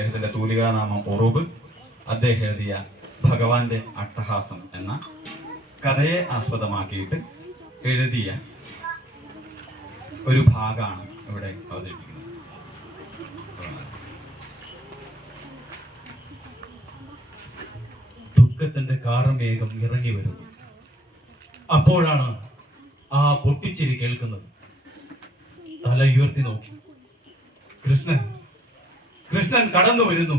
അദ്ദേഹത്തിന്റെ തൂലികാനാമം ഒറൂബ്. അദ്ദേഹം എഴുതിയ ഭഗവാന്റെ അട്ടഹാസം എന്ന കഥയെ ആസ്പദമാക്കിയിട്ട് എഴുതിയ ഒരു ഭാഗമാണ് ഇവിടെ അവതരിപ്പിക്കുന്നത്. ദുഃഖത്തിന്റെ വേഗം ഇറങ്ങി വരുന്നു അപ്പോഴാണ് ആ പൊട്ടിച്ചിരി കേൾക്കുന്നത്. തല ഉയർത്തി നോക്കി. കൃഷ്ണൻ കൃഷ്ണൻ കടന്നു വരുന്നു.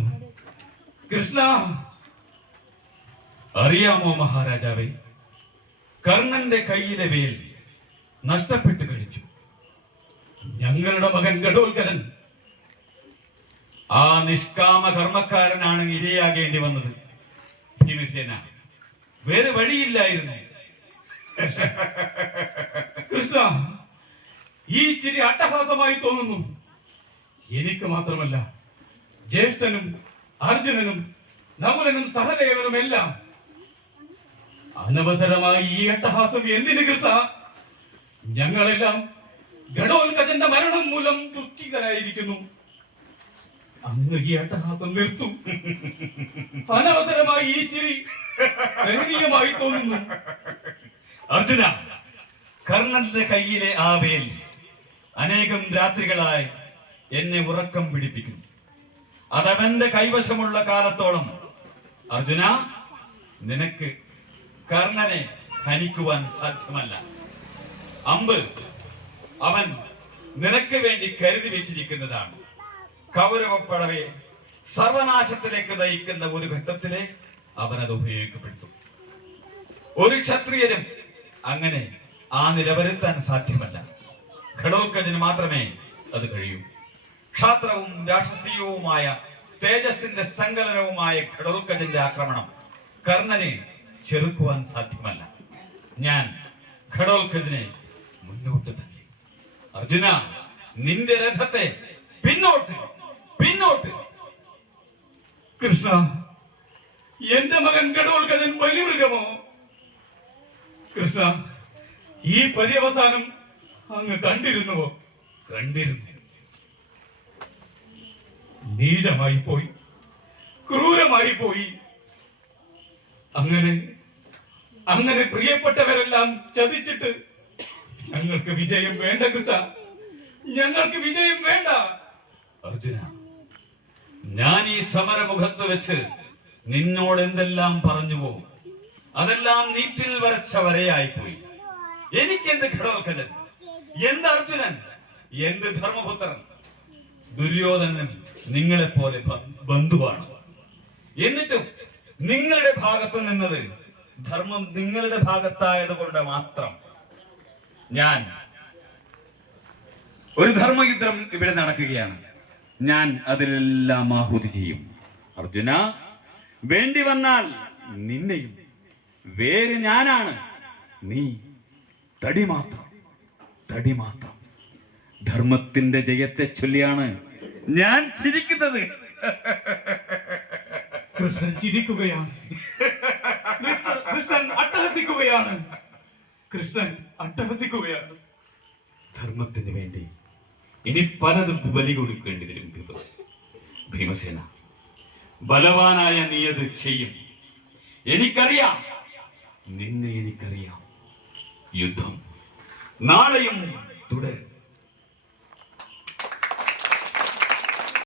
കൃഷ്ണ അറിയാമോ മഹാരാജാവേ? കർണന്റെ കയ്യിലെ വേൽ നഷ്ടപ്പെട്ടു കഴിച്ചു. ഞങ്ങളുടെ മകൻ ഗഡോൽക്കരൻ ആ നിഷ്കാമ കർമ്മക്കാരനാണ് ഇരയാകേണ്ടി വന്നത്. ഭീമസേന വേറെ വഴിയില്ലായിരുന്നു. കൃഷ്ണ ഈ ചിരി അട്ടഹാസമായി തോന്നുന്നു. എനിക്ക് മാത്രമല്ല ജ്യേഷ്ഠനും അർജുനനും നകുലനും സഹദേവനും എല്ലാം. അനവസരമായി ഈ അട്ടഹാസം എന്തിന് കൃഷ ഞങ്ങളെല്ലാം ഘടോത്കജന്റെ മരണം മൂലം ദുഃഖിതരായിരിക്കുന്നു. അങ്ങ് ഈ അട്ടഹാസം നിർത്തും. അനവസരമായി ഈ ചിരി ദയനീയമായി തോന്നുന്നു. അർജുന കർണന്റെ കയ്യിലെ ആവേൽ വേൽ അനേകം രാത്രികളായി എന്നെ ഉറക്കം പിടിപ്പിക്കുന്നു. അതവന്റെ കൈവശമുള്ള കാലത്തോളം അർജുന നിനക്ക് കർണനെ ഹനിക്കുവാൻ സാധ്യമല്ല. അമ്പ് അവൻ നിനക്ക് വേണ്ടി കരുതി വെച്ചിരിക്കുന്നതാണ്. കൗരവപ്പടവെ സർവനാശത്തിലേക്ക് നയിക്കുന്ന ഒരു ഘട്ടത്തിലെ അവനത് ഉപയോഗിക്കപ്പെട്ടു ഒരു ക്ഷത്രിയനും അങ്ങനെ ആ നിലവരുത്താൻ സാധ്യമല്ല. ഘടോത്കജന് മാത്രമേ അത് കഴിയൂ. ക്ഷാത്രവും രാക്ഷസീയവുമായ തേജസ്സിന്റെ സങ്കലനവുമായ ഘടോത്കജന്റെ ആക്രമണം കർണനെ ചെറുക്കുവാൻ സാധ്യമല്ല. ഞാൻ ഘടോത്കജനെ മുന്നോട്ട് തള്ളി. അർജുന നിന്റെ രഥത്തെ പിന്നോട്ട് പിന്നോട്ട്. കൃഷ്ണ എന്റെ മകൻ ഘടോൽക്കജൻ വലിയ മൃഗമോ കൃഷ്ണ ഈ പര്യവസാനം അങ്ങ് കണ്ടിരുന്നുവോ? കണ്ടിരുന്നു. നീചമായി പോയി ക്രൂരമായി പോയി അങ്ങനെ അങ്ങനെ പ്രിയപ്പെട്ടവരെല്ലാം ചതിച്ചിട്ട് ഞങ്ങൾക്ക് വിജയം വേണ്ട കൃഷ്ണ. ഞങ്ങൾക്ക് വിജയം വേണ്ട. അർജുന ഞാൻ ഈ സമരമുഖത്ത് വെച്ച് നിന്നോട് എന്തെല്ലാം പറഞ്ഞു പോകും അതെല്ലാം നീറ്റിൽ വരച്ച വരയായിപ്പോയി എനിക്കെന്ത് ഘടോൽക്കജൻ എന്ത് അർജുനൻ? എന്ത് ധർമ്മപുത്രൻ? ദുര്യോധനൻ നിങ്ങളെപ്പോലെ ബന്ധുവാണ്. എന്നിട്ടും നിങ്ങളുടെ ഭാഗത്ത് നിന്നത് ധർമ്മം നിങ്ങളുടെ ഭാഗത്തായത് കൊണ്ട് മാത്രം. ഞാൻ ഒരു ധർമ്മയുദ്ധം ഇവിടെ നടക്കുകയാണ്. ഞാൻ അതിലെല്ലാം ആഹുതി ചെയ്യും. അർജുന വേണ്ടി വന്നാൽ നിന്നെയും വേര് ഞാനാണ്. നീ തടി മാത്രം തടി മാത്രം ധർമ്മത്തിന്റെ ജയത്തെ ചൊല്ലിയാണ് ഞാൻ ചിരിക്കുന്നത്. കൃഷ്ണൻ ചിരിക്കുകയാണ്. കൃഷ്ണ- കൃഷ്ണൻ അട്ടഹസിക്കുകയാണ്. കൃഷ്ണൻ അട്ടഹസിക്കുകയാണ്. ധർമ്മത്തിന് വേണ്ടി ഇനി പലതും ബലി കൊടുക്കേണ്ടി വരും ഭീമസേന. ബലവാനായ നീ അത് ചെയ്യും. എനിക്കറിയാം. നിന്നെ എനിക്കറിയാം. യുദ്ധം നാളെയും തുടരും.